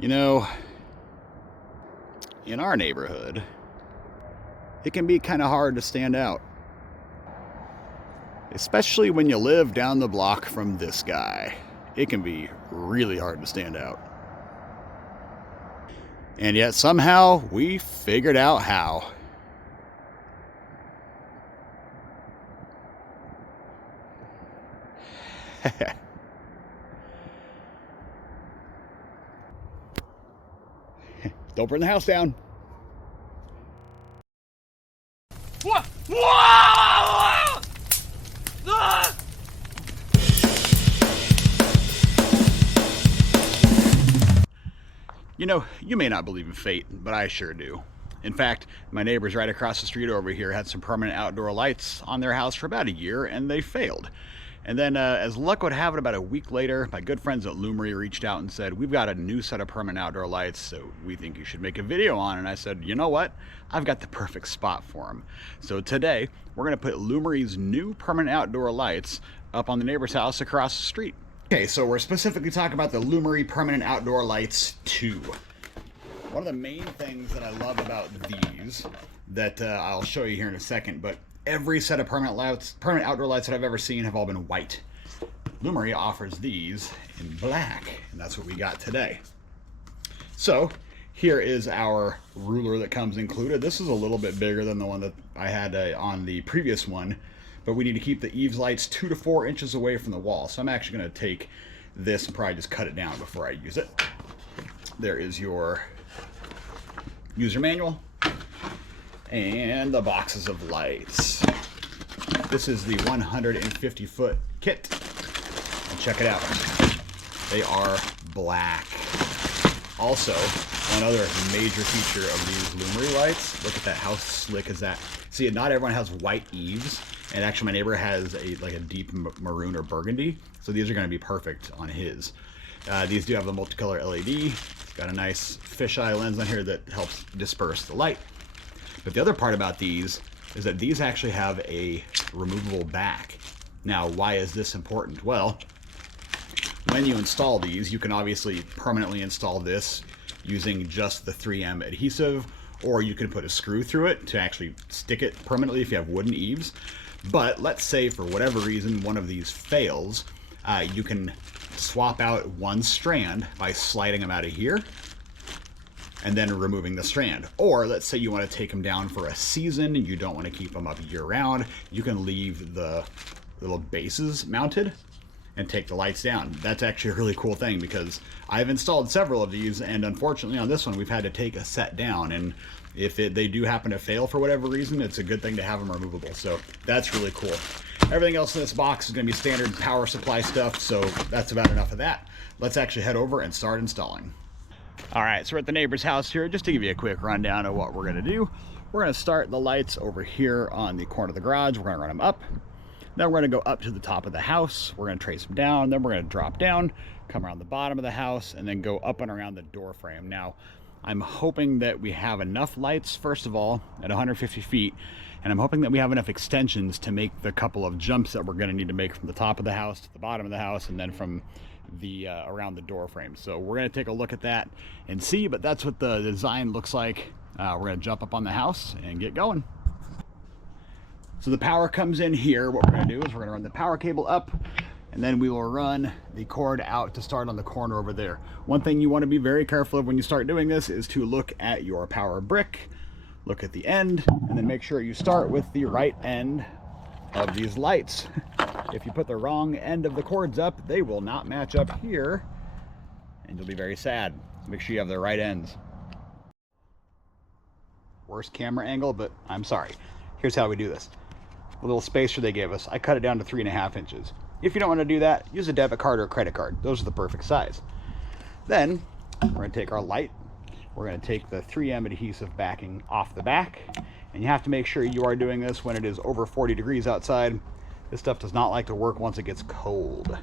You know, in our neighborhood, it can be kind of hard to stand out, especially when you live down the block from this guy. It can be really hard to stand out. And yet somehow we figured out how. Don't burn the house down. What? Ah! You know, you may not believe in fate, but I sure do. In fact, my neighbors right across the street over here had some permanent outdoor lights on their house for about a year, and they failed. And then, as luck would have it, about a week later, my good friends at Lumary reached out and said, we've got a new set of permanent outdoor lights, so we think you should make a video on it. And I said, you know what? I've got the perfect spot for them. So today, we're going to put Lumary's new permanent outdoor lights up on the neighbor's house across the street. Okay, so we're specifically talking about the Lumary Permanent Outdoor Lights 2. One of the main things that I love about these, that I'll show you here in a second, but every set of permanent outdoor lights that I've ever seen have all been white. Lumary offers these in black, and that's what we got today. So here is our ruler that comes included. This is a little bit bigger than the one that I had on the previous one, but we need to keep the eaves lights 2 to 4 inches away from the wall. So I'm actually going to take this and probably just cut it down before I use it. There is your user manual and the boxes of lights. This is the 150-foot kit. And check it out. They are black. Also, one other major feature of these Lumary lights, look at that, how slick is that? See, not everyone has white eaves, and actually my neighbor has a deep maroon or burgundy, so these are going to be perfect on his. These do have the multicolor LED. It's got a nice fisheye lens on here that helps disperse the light. But the other part about these is that these actually have a removable back. Now, why is this important? Well, when you install these, you can obviously permanently install this using just the 3M adhesive, or you can put a screw through it to actually stick it permanently if you have wooden eaves. But let's say for whatever reason one of these fails, you can swap out one strand by sliding them out of here and then removing the strand. Or let's say you want to take them down for a season and you don't want to keep them up year round, you can leave the little bases mounted and take the lights down. That's actually a really cool thing because I've installed several of these, and unfortunately on this one we've had to take a set down, and if they do happen to fail for whatever reason, it's a good thing to have them removable. So that's really cool. Everything else in this box is going to be standard power supply stuff, so that's about enough of that. Let's actually head over and start installing. All right, so we're at the neighbor's house here. Just to give you a quick rundown of what we're going to do, we're going to start the lights over here on the corner of the garage. We're going to run them up. Then we're going to go up to the top of the house. We're going to trace them down. Then we're going to drop down, come around the bottom of the house, and then go up and around the door frame. Now, I'm hoping that we have enough lights, first of all, at 150 feet, and I'm hoping that we have enough extensions to make the couple of jumps that we're going to need to make from the top of the house to the bottom of the house, and then from the around the door frame. So we're going to take a look at that and see, but that's what the design looks like. We're going to jump up on the house and get going. So the power comes in here. What we're going to do is we're going to run the power cable up, and then we will run the cord out to start on the corner over there. One thing you want to be very careful of when you start doing this is to look at your power brick, look at the end, and then make sure you start with the right end of these lights. If you put the wrong end of the cords up, they will not match up here, and you'll be very sad. So make sure you have the right ends. Worst camera angle, but I'm sorry. Here's how we do this. The little spacer they gave us, I cut it down to 3.5 inches. If you don't want to do that, use a debit card or a credit card. Those are the perfect size. Then we're going to take our light. We're going to take the 3M adhesive backing off the back, and you have to make sure you are doing this when it is over 40 degrees outside. This stuff does not like to work once it gets cold.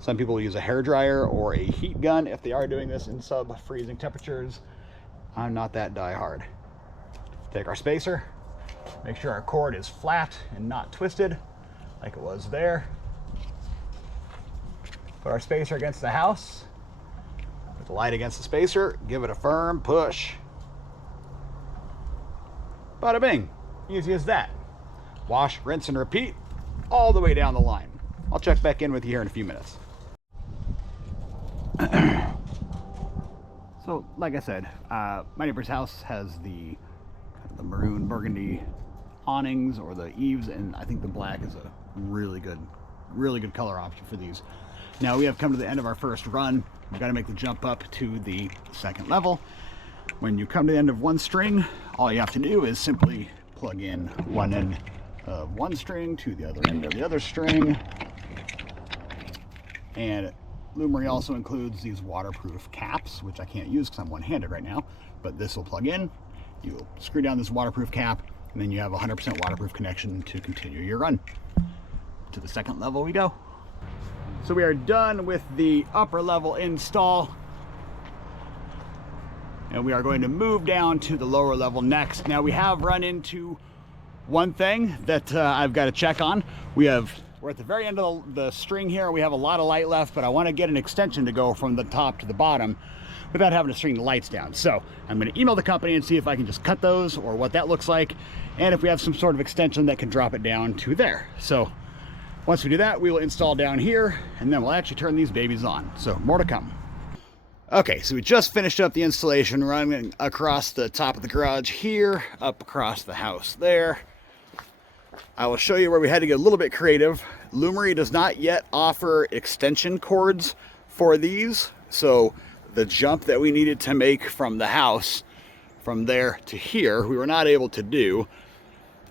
Some people use a hairdryer or a heat gun if they are doing this in sub-freezing temperatures. I'm not that die-hard. Take our spacer, make sure our cord is flat and not twisted like it was there. Put our spacer against the house. Put the light against the spacer, give it a firm push. Bada bing. Easy as that. Wash, rinse, and repeat all the way down the line. I'll check back in with you here in a few minutes. So, like I said, my neighbor's house has the maroon burgundy awnings or the eaves, and I think the black is a really good color option for these. Now we have come to the end of our first run. We've got to make the jump up to the second level. When you come to the end of one string, all you have to do is simply plug in one end of one string to the other end of the other string. And Lumary also includes these waterproof caps, which I can't use because I'm one-handed right now, but this will plug in. You'll screw down this waterproof cap, and then you have a 100% waterproof connection to continue your run. To the second level we go. So we are done with the upper level install, and we are going to move down to the lower level next. Now we have run into one thing that I've got to check on. We're at the very end of the string here. We have a lot of light left, but I want to get an extension to go from the top to the bottom without having to string the lights down. So I'm going to email the company and see if I can just cut those or what that looks like, and if we have some sort of extension that can drop it down to there. So once we do that, we will install down here, and then we'll actually turn these babies on. So more to come. Okay, so we just finished up the installation, running across the top of the garage here, up across the house there. I will show you where we had to get a little bit creative. Lumary does not yet offer extension cords for these, so the jump that we needed to make from the house, from there to here, we were not able to do.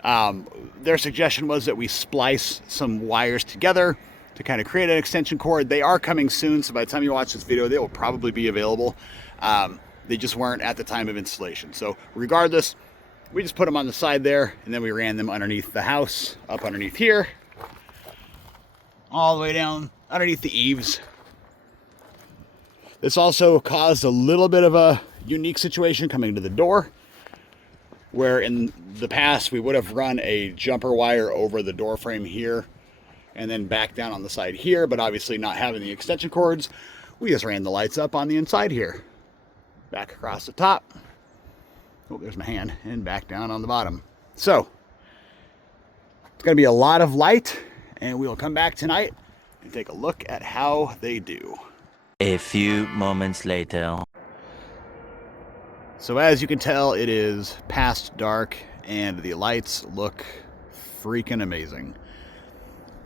Their suggestion was that we splice some wires together to kind of create an extension cord. They are coming soon, so by the time you watch this video, they will probably be available. They just weren't at the time of installation. So regardless, we just put them on the side there, and then we ran them underneath the house, up underneath here, all the way down underneath the eaves. This also caused a little bit of a unique situation coming to the door, where in the past we would have run a jumper wire over the door frame here and then back down on the side here, but obviously not having the extension cords, we just ran the lights up on the inside here, back across the top. Oh, there's my hand, and back down on the bottom. So it's going to be a lot of light, and we'll come back tonight and take a look at how they do. A few moments later. So as you can tell, it is past dark, and the lights look freaking amazing.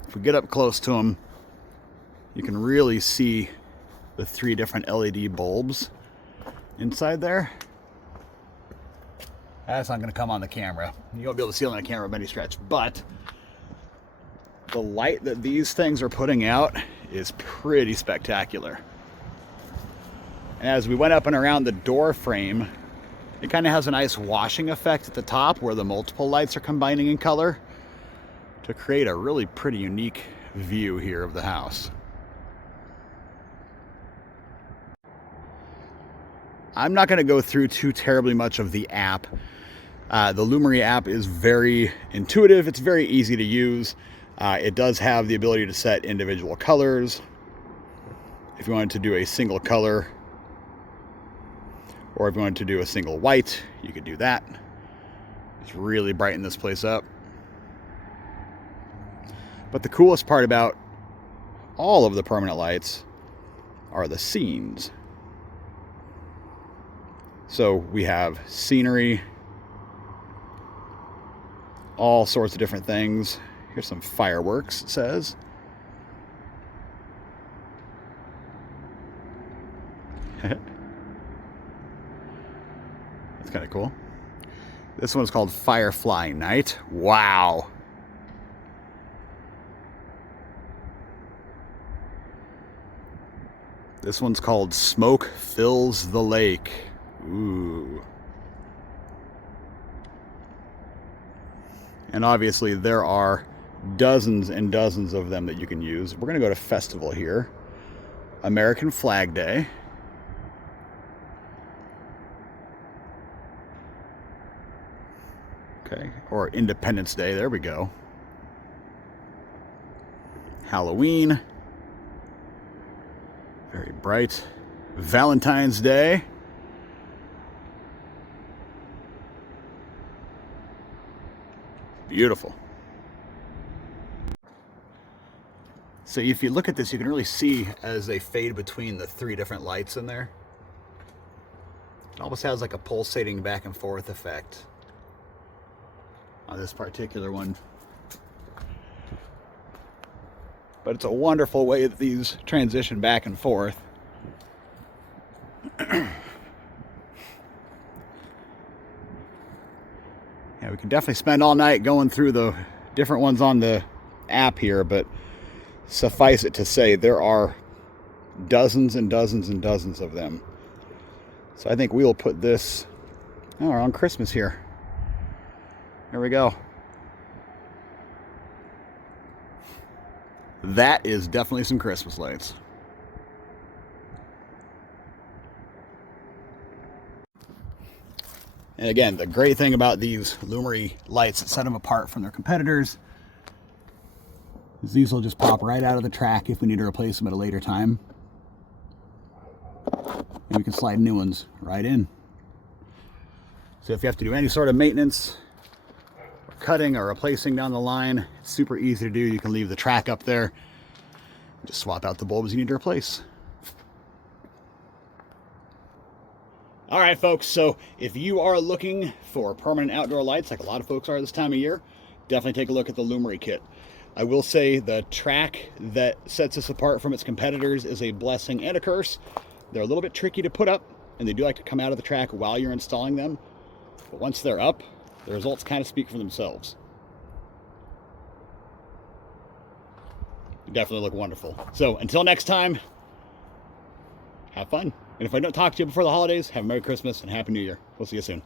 If we get up close to them, you can really see the 3 different LED bulbs inside there. That's not going to come on the camera. You won't be able to see it on the camera by any stretch, but the light that these things are putting out is pretty spectacular. And as we went up and around the door frame, it kind of has a nice washing effect at the top where the multiple lights are combining in color to create a really pretty unique view here of the house. I'm not going to go through too terribly much of the app. The Lumary app is very intuitive. It's very easy to use. It does have the ability to set individual colors. If you wanted to do a single color, or if you wanted to do a single white, you could do that. Just really brighten this place up. But the coolest part about all of the permanent lights are the scenes. So we have scenery, all sorts of different things. Here's some fireworks, it says. That's kind of cool. This one's called Firefly Night. Wow. This one's called Smoke Fills the Lake. Ooh. And obviously there are dozens and dozens of them that you can use. We're going to go to festival here. American Flag Day. Okay, or Independence Day, there we go. Halloween. Very bright. Valentine's Day. Beautiful. So if you look at this, you can really see as they fade between the three different lights in there. It almost has like a pulsating back and forth effect on this particular one. But it's a wonderful way that these transition back and forth. Yeah, we can definitely spend all night going through the different ones on the app here, but suffice it to say, there are dozens and dozens and dozens of them. So I think we'll put this around Christmas here. There we go. That is definitely some Christmas lights. And again, the great thing about these Lumary lights that set them apart from their competitors is these will just pop right out of the track if we need to replace them at a later time. And we can slide new ones right in. So if you have to do any sort of maintenance, or cutting or replacing down the line, it's super easy to do. You can leave the track up there, just swap out the bulbs you need to replace. All right, folks, so if you are looking for permanent outdoor lights, like a lot of folks are this time of year, definitely take a look at the Lumary kit. I will say the track that sets us apart from its competitors is a blessing and a curse. They're a little bit tricky to put up, and they do like to come out of the track while you're installing them. But once they're up, the results kind of speak for themselves. They definitely look wonderful. So until next time, have fun. And if I don't talk to you before the holidays, have a Merry Christmas and Happy New Year. We'll see you soon.